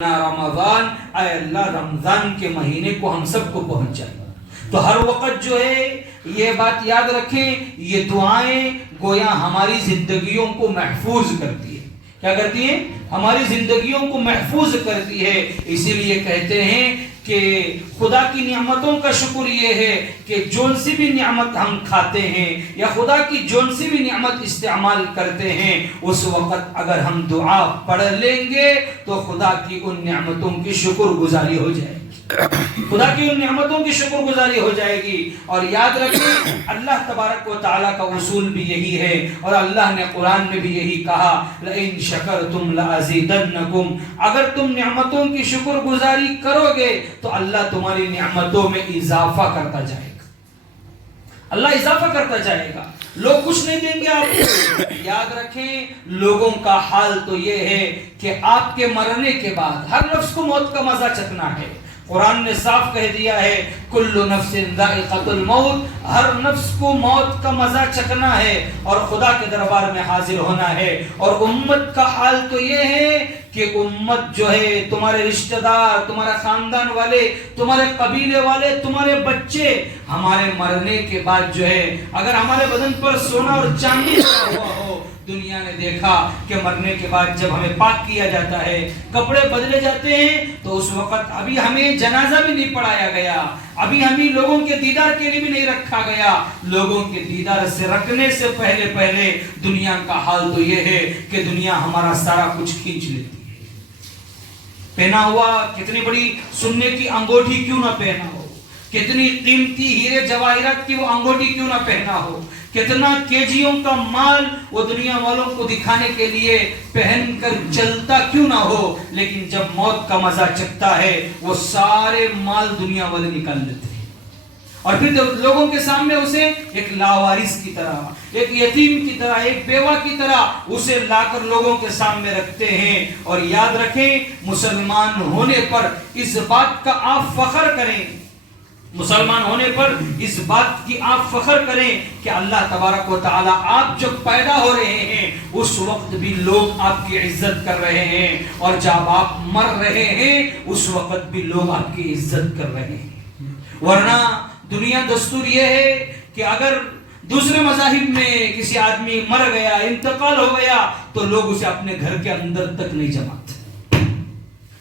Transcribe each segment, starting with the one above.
رمضان، اے اللہ رمضان کے مہینے کو ہم سب کو پہنچائے. تو ہر وقت جو ہے یہ بات یاد رکھیں، یہ دعائیں گویا ہماری زندگیوں کو محفوظ کرتی ہے. کیا کرتی ہیں؟ ہماری زندگیوں کو محفوظ کرتی ہے. اسی لیے کہتے ہیں کہ خدا کی نعمتوں کا شکر یہ ہے کہ جون سی بھی نعمت ہم کھاتے ہیں یا خدا کی جون سی بھی نعمت استعمال کرتے ہیں، اس وقت اگر ہم دعا پڑھ لیں گے تو خدا کی ان نعمتوں کی شکر گزاری ہو جائے گی، خدا کی ان نعمتوں کی شکر گزاری ہو جائے گی. اور یاد رکھیں اللہ تبارک و تعالیٰ کا اصول بھی یہی ہے، اور اللہ نے قرآن میں بھی یہی کہا، لَإِن شَكَرْتُمْ لَأَزِيدَنَّكُمْ، اگر تم نعمتوں کی شکر گزاری کرو گے تو اللہ تمہاری نعمتوں میں اضافہ کرتا جائے گا، اللہ اضافہ کرتا جائے گا. لوگ کچھ نہیں دیں گے آپ کو. یاد رکھیں لوگوں کا حال تو یہ ہے کہ آپ کے مرنے کے بعد ہر نفس کو موت کا مزہ چکھنا ہے. قرآن نے صاف کہہ دیا ہے کل نفس ذائقۃ الموت، ہر نفس کو موت کا مزہ چکھنا ہے اور خدا کے دربار میں حاضر ہونا ہے. اور امت کا حال تو یہ ہے کہ امت جو ہے تمہارے رشتہ دار، تمہارے خاندان والے، تمہارے قبیلے والے، تمہارے بچے ہمارے مرنے کے بعد جو ہے اگر ہمارے بدن پر سونا اور چاندی لگا ہوا ہو، دنیا نے دیکھا کہ مرنے کے بعد جب ہمیں پاک کیا جاتا ہے، کپڑے بدلے جاتے ہیں، تو اس وقت ابھی ہمیں جنازہ بھی نہیں پڑھایا گیا، ابھی ہمیں لوگوں کے دیدار کے لیے بھی نہیں رکھا گیا. لوگوں کے دیدار سے رکھنے سے پہلے دنیا کا حال تو یہ ہے کہ دنیا ہمارا سارا کچھ کھینچ لیتی ہے. پہنا ہوا کتنی بڑی سننے کی انگوٹھی کیوں نہ پہنا ہو، کتنی قیمتی ہیرے جواہرات کی وہ انگوٹھی کیوں نہ پہنا ہو، کتنا کیجیوں کا مال وہ دنیا والوں کو دکھانے کے لیے پہن کر چلتا کیوں نہ ہو، لیکن جب موت کا مزہ چکھتا ہے وہ سارے مال دنیا والے نکال لیتے ہیں اور پھر لوگوں کے سامنے اسے ایک لاوارث کی طرح، ایک یتیم کی طرح، ایک بیوہ کی طرح اسے لا کر لوگوں کے سامنے رکھتے ہیں. اور یاد رکھیں مسلمان ہونے پر اس بات کا آپ فخر کریں، مسلمان ہونے پر اس بات کی آپ فخر کریں کہ اللہ تبارک و تعالیٰ آپ جب پیدا ہو رہے ہیں اس وقت بھی لوگ آپ کی عزت کر رہے ہیں، اور جب آپ مر رہے ہیں اس وقت بھی لوگ آپ کی عزت کر رہے ہیں. ورنہ دنیا دستور یہ ہے کہ اگر دوسرے مذاہب میں کسی آدمی مر گیا، انتقال ہو گیا، تو لوگ اسے اپنے گھر کے اندر تک نہیں جماتے،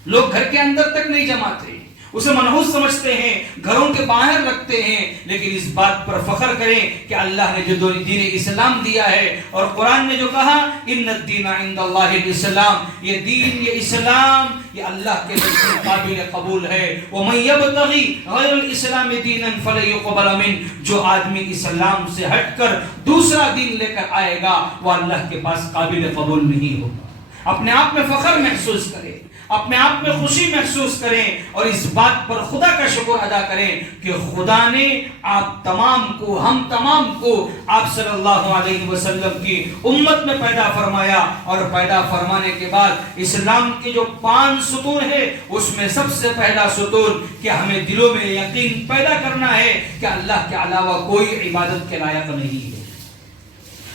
لوگ گھر کے اندر تک نہیں جماتے، اسے منحوس سمجھتے ہیں، گھروں کے باہر رکھتے ہیں. لیکن اس بات پر فخر کریں کہ اللہ نے جو دین اسلام دیا ہے اور قرآن نے جو کہا ان الدین عند اللہ الاسلام، یہ دین، یہ اسلام، یہ اللہ کے نزدیک قابل قبول ہے. ومن یبتغی غیر الاسلام دینا فلن یقبل منہ، جو آدمی اسلام سے ہٹ کر دوسرا دین لے کر آئے گا وہ اللہ کے پاس قابل قبول نہیں ہوگا. اپنے آپ میں فخر محسوس کریں، اپنے آپ میں خوشی محسوس کریں اور اس بات پر خدا کا شکر ادا کریں کہ خدا نے آپ تمام کو، ہم تمام کو آپ صلی اللہ علیہ وسلم کی امت میں پیدا فرمایا. اور پیدا فرمانے کے بعد اسلام کے جو 5 ستون ہے اس میں سب سے پہلا ستون کہ ہمیں دلوں میں یقین پیدا کرنا ہے کہ اللہ کے علاوہ کوئی عبادت کے لائق نہیں ہے.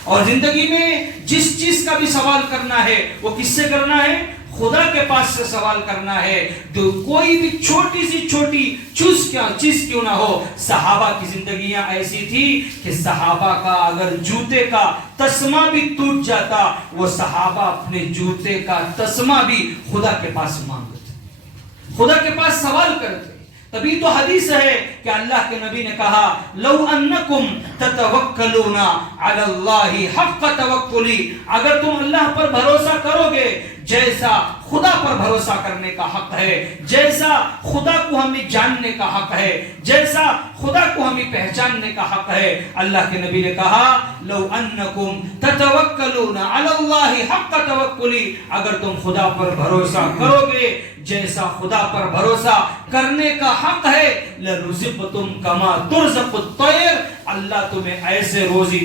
اور زندگی میں جس چیز کا بھی سوال کرنا ہے وہ کس سے کرنا ہے؟ خدا کے پاس سے سوال کرنا ہے. تو کوئی بھی چھوٹی سی چھوٹی چیز کیوں نہ ہو. صحابہ کی زندگیاں ایسی تھی کہ صحابہ کا اگر جوتے کا تسمہ بھی ٹوٹ جاتا وہ صحابہ اپنے جوتے کا تسمہ بھی خدا کے پاس مانگتے، خدا کے پاس سوال کرتے. تبھی تو حدیث ہے کہ اللہ کے نبی نے کہا لو انکم تتوکلون علی اللہ حق توکلی، اگر تم اللہ پر بھروسہ کرو گے جیسا خدا پر بھروسہ کرنے کا حق ہے، جیسا خدا کو ہمیں جاننے کا حق ہے، جیسا خدا کو ہمیں پہچاننے کا حق ہے. اللہ کے نبی نے کہا لو انکم تتوکلون علی اللہ حق توکلی، اگر تم خدا پر بھروسہ کرو گے جیسا خدا پر بھروسہ کرنے کا حق ہے، لرزقتم کما ترزق الطیر، اللہ تمہیں ایسے روزی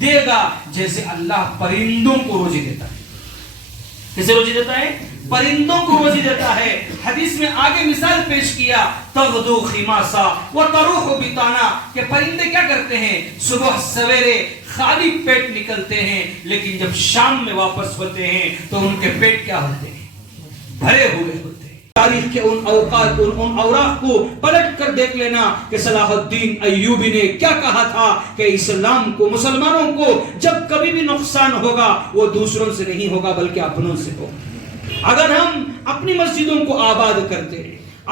دے گا جیسے اللہ پرندوں کو روزی دیتا ہے. کیسے روزی دیتا ہے؟ پرندوں کو روزی دیتا ہے. حدیث میں آگے مثال پیش کیا تغدو خماسا وتروح بطانا، کہ پرندے کیا کرتے ہیں؟ صبح سویرے خالی پیٹ نکلتے ہیں، لیکن جب شام میں واپس ہوتے ہیں تو ان کے پیٹ کیا ہوتے ہیں؟ بھرے ہوئے ہوتے ہیں. تاریخ کے ان اوقات ان اوراق کو پلٹ کر دیکھ لینا کہ صلاح الدین ایوبی نے کیا کہا تھا کہ اسلام کو، مسلمانوں کو جب کبھی بھی نقصان ہوگا وہ دوسروں سے نہیں ہوگا بلکہ اپنوں سے ہوگا۔ اگر ہم اپنی مسجدوں کو آباد کرتے،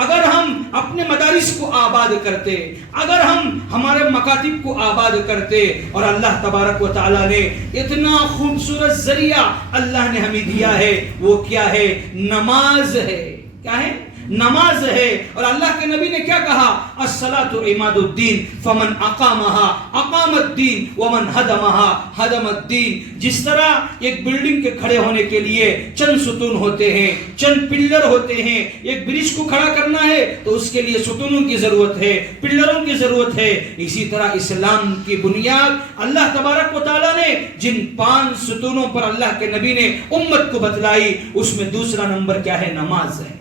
اگر ہم اپنے مدارس کو آباد کرتے، اگر ہم ہمارے مکاتب کو آباد کرتے، اور اللہ تبارک و تعالیٰ نے اتنا خوبصورت ذریعہ اللہ نے ہمیں دیا ہے، وہ کیا ہے؟ نماز ہے۔ کیا ہے؟ نماز ہے۔ اور اللہ کے نبی نے کیا کہا؟ الصلاۃ عماد الدین فمن اقامها اقام الدین ومن هدمها هدم الدین۔ جس طرح ایک بلڈنگ کے کھڑے ہونے کے لیے چند ستون ہوتے ہیں، چند پلر ہوتے ہیں، ایک برج کو کھڑا کرنا ہے تو اس کے لیے ستونوں کی ضرورت ہے، پلروں کی ضرورت ہے، اسی طرح اسلام کی بنیاد اللہ تبارک و تعالیٰ نے جن 5 ستونوں پر اللہ کے نبی نے امت کو بتلائی، اس میں دوسرا نمبر کیا ہے؟ نماز ہے۔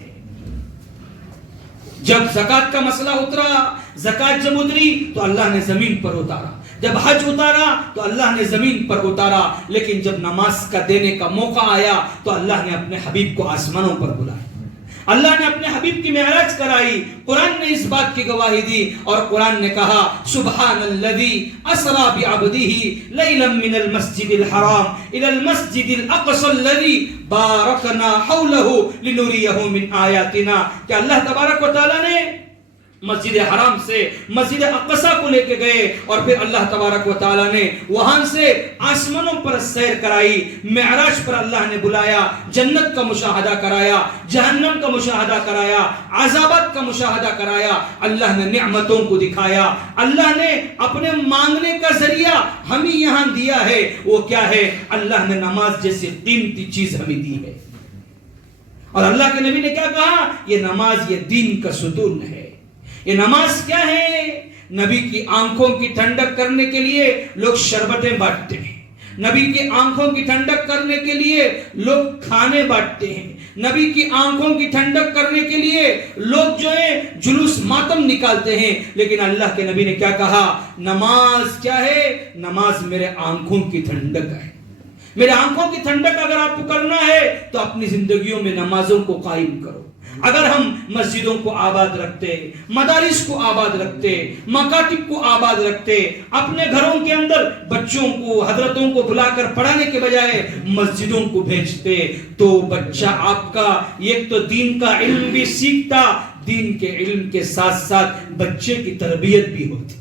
جب زکات کا مسئلہ اترا، زکات جب اتری تو اللہ نے زمین پر اتارا، جب حج اتارا تو اللہ نے زمین پر اتارا، لیکن جب نماز کا دینے کا موقع آیا تو اللہ نے اپنے حبیب کو آسمانوں پر بلایا، اللہ نے اپنے حبیب کی معراج کرائی۔ قرآن نے اس بات کی گواہی دی، اور قرآن نے کہا سبحان الذی اسری بعبدہ لیلا من المسجد الحرام الی المسجد الاقصی الذی بارکنا حولہ لنریہ من آیاتنا، کہ اللہ تبارک و تعالیٰ نے مسجد حرام سے مسجد اقصی کو لے کے گئے، اور پھر اللہ تبارک و تعالیٰ نے وہاں سے آسمانوں پر سیر کرائی، معراج پر اللہ نے بلایا، جنت کا مشاہدہ کرایا، جہنم کا مشاہدہ کرایا، عذابات کا مشاہدہ کرایا، اللہ نے نعمتوں کو دکھایا، اللہ نے اپنے مانگنے کا ذریعہ ہمیں یہاں دیا ہے، وہ کیا ہے؟ اللہ نے نماز جیسی قیمتی چیز ہمیں دی ہے۔ اور اللہ کے نبی نے کیا کہا؟ یہ نماز یہ دین کا ستون ہے۔ یہ نماز کیا ہے؟ نبی کی آنکھوں کی ٹھنڈک کرنے کے لیے لوگ شربتیں بانٹتے ہیں، نبی کی آنکھوں کی ٹھنڈک کرنے کے لیے لوگ کھانے بانٹتے ہیں، نبی کی آنکھوں کی ٹھنڈک کرنے کے لیے لوگ جو ہے جلوس ماتم نکالتے ہیں، لیکن اللہ کے نبی نے کیا کہا؟ نماز کیا ہے؟ نماز میرے آنکھوں کی ٹھنڈک ہے۔ میرے آنکھوں کی ٹھنڈک اگر آپ کو کرنا ہے تو اپنی زندگیوں میں نمازوں کو قائم کرو۔ اگر ہم مسجدوں کو آباد رکھتے، مدارس کو آباد رکھتے، مکاتب کو آباد رکھتے، اپنے گھروں کے اندر بچوں کو، حضرتوں کو بلا کر پڑھانے کے بجائے مسجدوں کو بھیجتے، تو بچہ آپ کا ایک تو دین کا علم بھی سیکھتا، دین کے علم کے ساتھ ساتھ بچے کی تربیت بھی ہوتی،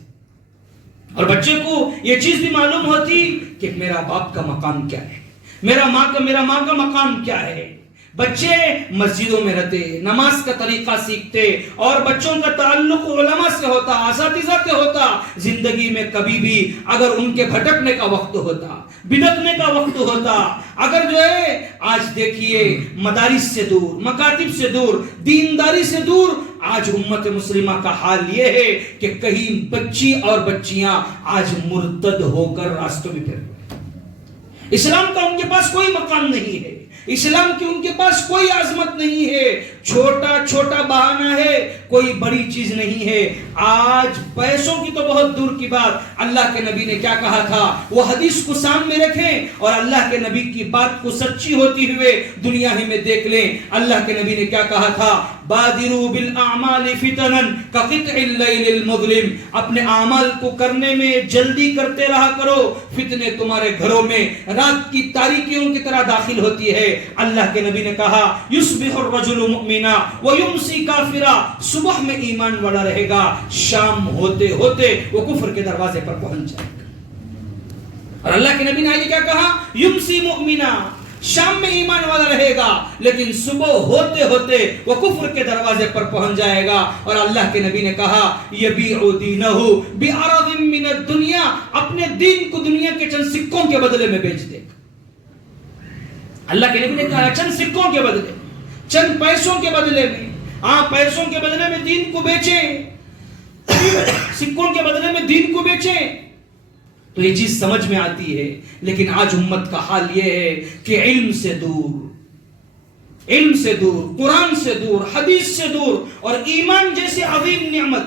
اور بچے کو یہ چیز بھی معلوم ہوتی کہ میرا باپ کا مقام کیا ہے، میرا ماں کا مقام کیا ہے۔ بچے مسجدوں میں رہتے، نماز کا طریقہ سیکھتے، اور بچوں کا تعلق علماء سے ہوتا، اساتذہ سے ہوتا۔ زندگی میں کبھی بھی اگر ان کے بھٹکنے کا وقت ہوتا، بدعتنے کا وقت ہوتا، اگر جو ہے آج دیکھیے مدارس سے دور، مکاتب سے دور، دینداری سے دور، آج امت مسلمہ کا حال یہ ہے کہ کہیں بچی اور بچیاں آج مرتد ہو کر راستوں میں پھر رہے۔ اسلام کا ان کے پاس کوئی مقام نہیں ہے، اسلام کی ان کے پاس کوئی عظمت نہیں ہے، چھوٹا چھوٹا بہانہ ہے، کوئی بڑی چیز نہیں ہے۔ آج پیسوں کی تو بہت دور کی بات، اللہ کے نبی نے کیا کہا تھا وہ حدیث کو سامنے رکھیں، اور اللہ کے نبی کی بات کو سچی ہوتی ہوئے دنیا ہی میں دیکھ لیں۔ اللہ کے نبی نے کیا کہا تھا؟ بادروا بالاعمال فتنا كقطع الليل المظلم، اپنے اعمال کو کرنے میں جلدی کرتے رہا کرو، فتنے تمہارے گھروں میں رات کی تاریکیوں کی طرح داخل ہوتی ہے۔ اللہ کے نبی نے کہا یصبح الرجل مؤمنا ويمسي كافرا، صبح میں ایمان والا رہے گا، شام ہوتے ہوتے وہ کفر کے دروازے پر پہنچ جائے گا۔ اور اللہ کے نبی نے آگے کیا کہا؟ یمسی مؤمنا، شام میں ایمان والا رہے گا، لیکن صبح ہوتے ہوتے وہ کفر کے دروازے پر پہنچ جائے گا۔ اور اللہ کے نبی نے کہا یبیع دینہ بعرض من الدنیا، اپنے دین کو دنیا کے چند سکوں کے بدلے میں بیچ دے گا۔ اللہ کے نبی نے کہا چند سکوں کے بدلے، چند پیسوں کے بدلے میں، پیسوں کے بدلے میں دین کو بیچیں، سکوں کے بدلے میں دین کو بیچیں، تو یہ چیز سمجھ میں آتی ہے۔ لیکن آج امت کا حال یہ ہے کہ علم سے دور، قرآن سے دور، حدیث سے دور، اور ایمان جیسی عظیم نعمت،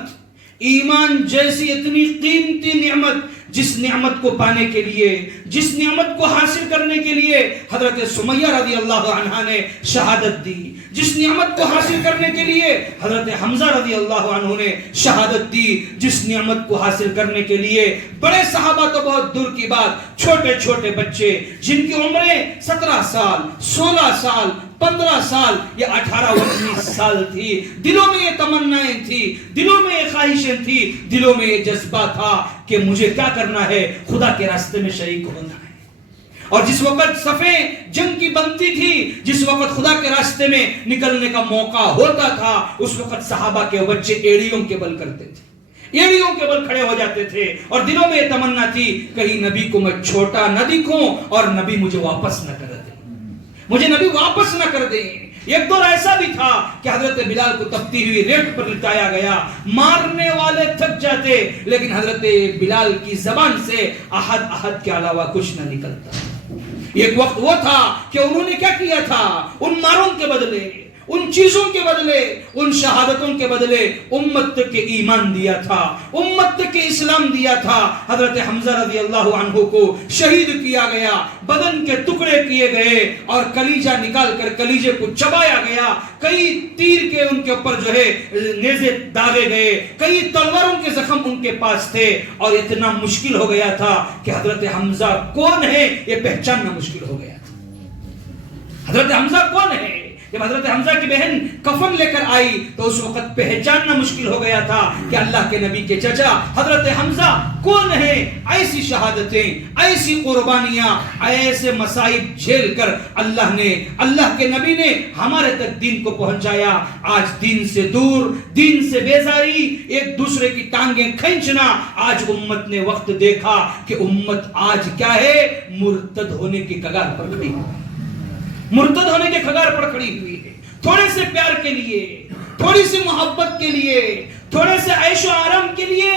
ایمان جیسی اتنی قیمتی نعمت جس نعمت کو پانے کے لیے، جس نعمت کو حاصل کرنے کے لیے حضرت سمیہ رضی اللہ عنہا نے شہادت دی، جس نعمت کو حاصل کرنے کے لیے حضرت حمزہ رضی اللہ عنہ نے شہادت دی، جس نعمت کو حاصل کرنے کے لیے بڑے صحابہ تو بہت دور کی بات، چھوٹے چھوٹے بچے جن کی عمریں 17 سال، 16 سال، 15 سال یا 18 19 سال تھی، دلوں میں یہ تمنائیں تھی، دلوں میں یہ خواہشیں تھی، دلوں میں یہ جذبہ تھا کہ مجھے کیا کرنا ہے، خدا کے راستے میں شریک ہونا ہے۔ اور جس وقت صفیں جنگ کی بنتی تھی، جس وقت خدا کے راستے میں نکلنے کا موقع ہوتا تھا، اس وقت صحابہ کے بچے ایڑیوں کے بل کرتے تھے، ایڑیوں کے بل کھڑے ہو جاتے تھے، اور دلوں میں یہ تمنا تھی کہیں نبی کو میں چھوٹا نہ دکھوں اور نبی مجھے واپس نہ کر دیں، مجھے نبی واپس نہ کر دیں۔ ایک دور ایسا بھی تھا کہ حضرت بلال کو تپتی ہوئی ریت پر لٹایا گیا، مارنے والے تھک جاتے لیکن حضرت بلال کی زبان سے احد احد کے علاوہ کچھ نہ نکلتا۔ ایک وقت وہ تھا کہ انہوں نے کیا کیا تھا، ان ماروں کے بدلے، ان چیزوں کے بدلے، ان شہادتوں کے بدلے امت کے ایمان دیا تھا، امت کے اسلام دیا تھا۔ حضرت حمزہ رضی اللہ عنہ کو شہید کیا گیا، بدن کے ٹکڑے کیے گئے اور کلیجہ نکال کر کلیجے کو چبایا گیا، کئی تیر کے ان کے اوپر جو ہے نیزے داغے گئے، کئی تلواروں کے زخم ان کے پاس تھے، اور اتنا مشکل ہو گیا تھا کہ حضرت حمزہ کون ہے یہ پہچاننا مشکل ہو گیا تھا۔ حضرت حمزہ کون ہے؟ جب حضرت حمزہ کی بہن کفن لے کر آئی تو اس وقت پہچاننا مشکل ہو گیا تھا کہ اللہ کے نبی کے چچا حضرت حمزہ کون ہے۔ ایسی شہادتیں، ایسی قربانیاں، ایسے مصائب جھیل کر اللہ کے نبی نے ہمارے تک دین کو پہنچایا۔ آج دین سے دور، دین سے بیزاری، ایک دوسرے کی ٹانگیں کھینچنا، آج امت نے وقت دیکھا کہ امت آج کیا ہے، مرتد ہونے کی کگار پر کھڑی ہے، مرتد ہونے کے کگار پر کھڑی ہوئی ہے۔ تھوڑے سے پیار کے لیے، تھوڑی سی محبت کے لیے، تھوڑے سے عیش و آرام کے لیے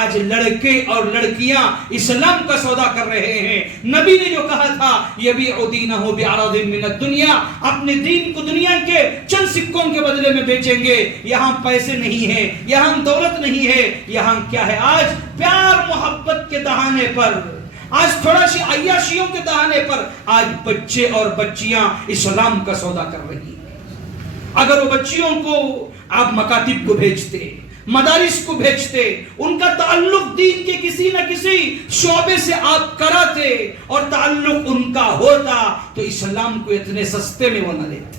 آج لڑکے اور لڑکیاں اسلام کا سودا کر رہے ہیں۔ نبی نے جو کہا تھا یبیع دینہ بعرض من الدنیا، اپنے دین کو دنیا کے چند سکوں کے بدلے میں بیچیں گے۔ یہاں پیسے نہیں ہیں، یہاں دولت نہیں ہے، یہاں کیا ہے؟ آج پیار محبت کے دہانے پر، آج تھوڑا سی عیاشیوں کے دہانے پر آج بچے اور بچیاں اسلام کا سودا کر رہی ہیں۔ اگر وہ بچیوں کو آپ مکاتب کو بھیجتے، مدارس کو بھیجتے، ان کا تعلق دین کے کسی نہ کسی شعبے سے آپ کراتے اور تعلق ان کا ہوتا تو اسلام کو اتنے سستے میں وہ نہ لیتے۔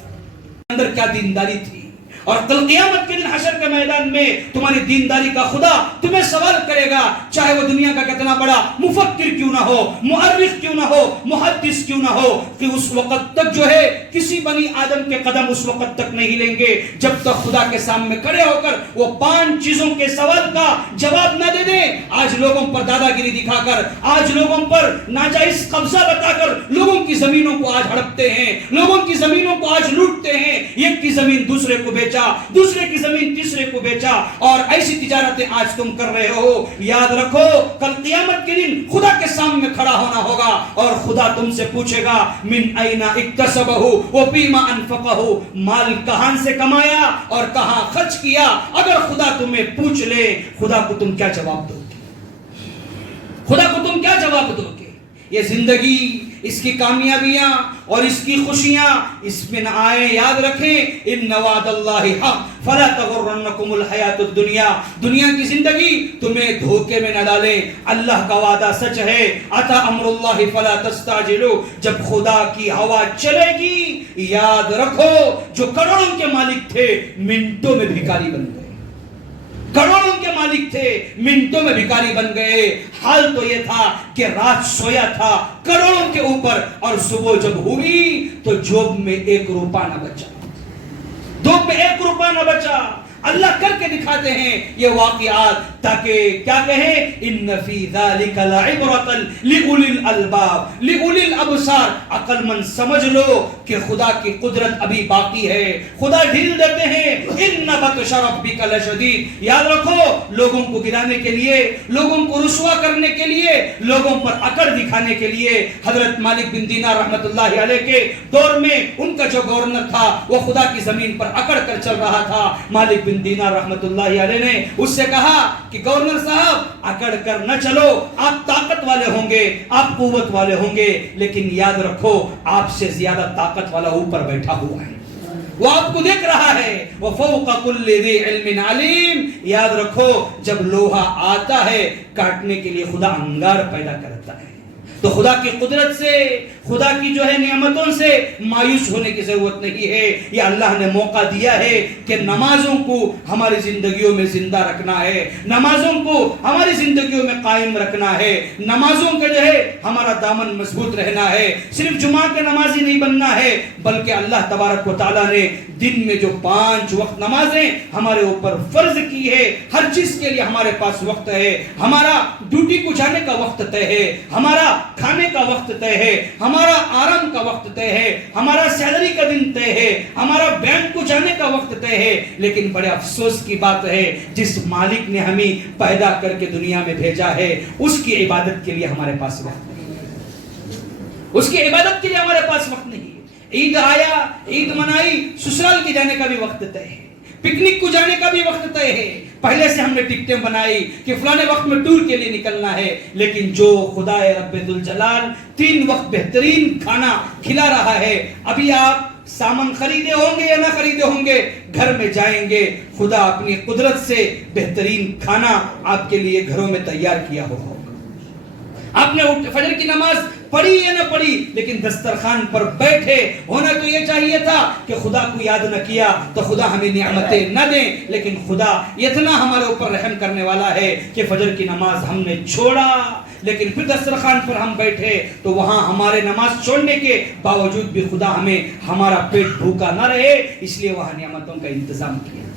اندر کیا دینداری تھی، اور کل قیامت کے دن حشر کے میدان میں تمہاری دینداری کا خدا تمہیں سوال کرے گا، چاہے وہ دنیا کا کتنا بڑا مفکر کیوں نہ ہو، مؤرخ کیوں نہ ہو، محدث کیوں نہ ہو، کہ اس وقت تک جو ہے کسی بنی آدم کے قدم اس وقت تک نہیں لیں گے جب تک خدا کے سامنے کھڑے ہو کر وہ 5 چیزوں کے سوال کا جواب نہ دے دیں۔ آج لوگوں پر دادا گیری دکھا کر، آج لوگوں پر ناجائز قبضہ بتا کر لوگوں کی زمینوں کو آج ہڑپتے ہیں، لوگوں کی زمینوں کو آج لوٹتے ہیں، ایک کی زمین دوسرے کو بیچا، دوسرے کی زمین تیسرے کو بیچا، اور ایسی تجارتیں آج تم کر رہے ہو۔ یاد رکھو کل قیامت کے دن خدا کے سامنے کھڑا ہونا ہوگا اور خدا تم سے پوچھے گا من اینا اکتسبہ وفیما انفقہ، مال کہاں سے کمایا اور کہاں خرچ کیا۔ اگر خدا تمہیں پوچھ لے، خدا کو تم کیا جواب دو گے؟ خدا کو تم کیا جواب دو گے؟ یہ زندگی، اس کی کامیابیاں اور اس کی خوشیاں اس میں نہ آئے۔ یاد رکھیں ان وعد اللہ حق فلا تغرنکم الحیات الدنیا، دنیا کی زندگی تمہیں دھوکے میں نہ ڈالے، اللہ کا وعدہ سچ ہے۔ اتی امر اللہ فلا تستعجلوا، جب خدا کی ہوا چلے گی یاد رکھو جو کروڑوں کے مالک تھے منٹوں میں بھکاری بن گئے، کروڑوں کے مالک تھے منٹوں میں بھکاری بن گئے۔ حال تو یہ تھا کہ رات سویا تھا کروڑوں کے اوپر، اور صبح جب ہوئی تو جوب میں 1 روپیہ نہ بچا، جوب میں 1 روپیہ نہ بچا۔ اللہ کر کے دکھاتے ہیں یہ واقعات تاکہ کیا کہیں ان فی ذالک لعبرۃ لأولی الالباب لأولی الابصار، عقل مند سمجھ لو کہ خدا کی قدرت ابھی باقی ہے، خدا ڈھیل دیتے ہیں۔ ان بطش ربک لشدید، یاد رکھو لوگوں کو گرانے کے لیے، لوگوں کو رسوا کرنے کے لیے، لوگوں پر اکڑ دکھانے کے لیے حضرت مالک بن دینار رحمت اللہ علیہ کے دور میں ان کا جو گورنر تھا وہ خدا کی زمین پر اکڑ کر چل رہا تھا۔ مالک بن دینار رحمت اللہ علیہ نے اس سے کہا کہ گورنر صاحب اکڑ کر نہ چلو، آپ طاقت والے ہوں گے، آپ قوت والے ہوں گے، لیکن یاد رکھو آپ سے زیادہ طاقت والا اوپر بیٹھا ہوا ہے، وہ آپ کو دیکھ رہا ہے، وَفَوْقَ كُلِّ ذِي عِلْمٍ عَلِيمٍ۔ یاد رکھو جب لوہا آتا ہے کاٹنے کے لیے خدا انگار پیدا کرتا ہے، تو خدا کی قدرت سے، خدا کی جو ہے نعمتوں سے مایوس ہونے کی ضرورت نہیں ہے۔ یہ اللہ نے موقع دیا ہے کہ نمازوں کو ہماری زندگیوں میں زندہ رکھنا ہے، نمازوں کو ہماری زندگیوں میں قائم رکھنا ہے، نمازوں کا جو ہے ہمارا دامن مضبوط رہنا ہے، صرف جمعہ کے نمازی نہیں بننا ہے، بلکہ اللہ تبارک و تعالیٰ نے دن میں جو 5 وقت نمازیں ہمارے اوپر فرض کی ہے، ہر چیز کے لیے ہمارے پاس وقت ہے، ہمارا ڈیوٹی کو جانے کا وقت طے ہے، ہمارا کھانے کا وقت طے ہے، ہمارا آرام کا وقت طے ہے، ہمارا سیلری کا دن طے ہے، ہمارا بینک کو جانے کا وقت طے ہے، لیکن بڑے افسوس کی بات ہے جس مالک نے ہمیں پیدا کر کے دنیا میں بھیجا ہے اس کی عبادت کے لیے ہمارے پاس وقت نہیں ہے، اس کی عبادت کے لیے ہمارے پاس وقت نہیں ہے۔ عید آیا، عید منائی، سسرال کے جانے کا بھی وقت طے ہے، پکنک کو جانے کا بھی وقت طے ہے، پہلے سے ہم نے ٹکٹیں بنائی کہ فلانے وقت میں ٹور کے لیے نکلنا ہے، لیکن جو خدا رب ذوالجلال 3 وقت بہترین کھانا کھلا رہا ہے، ابھی آپ سامان خریدے ہوں گے یا نہ خریدے ہوں گے، گھر میں جائیں گے خدا اپنی قدرت سے بہترین کھانا آپ کے لیے گھروں میں تیار کیا ہوگا۔ آپ نے فجر کی نماز پڑھی یا نہ پڑھی، لیکن دسترخوان پر بیٹھے ہونا تو یہ چاہیے تھا کہ خدا کو یاد نہ کیا تو خدا ہمیں نعمتیں نہ دیں، لیکن خدا اتنا ہمارے اوپر رحم کرنے والا ہے کہ فجر کی نماز ہم نے چھوڑا، لیکن پھر دسترخوان پر ہم بیٹھے تو وہاں ہمارے نماز چھوڑنے کے باوجود بھی خدا ہمیں ہمارا پیٹ بھوکا نہ رہے، اس لیے وہاں نعمتوں کا انتظام کیا۔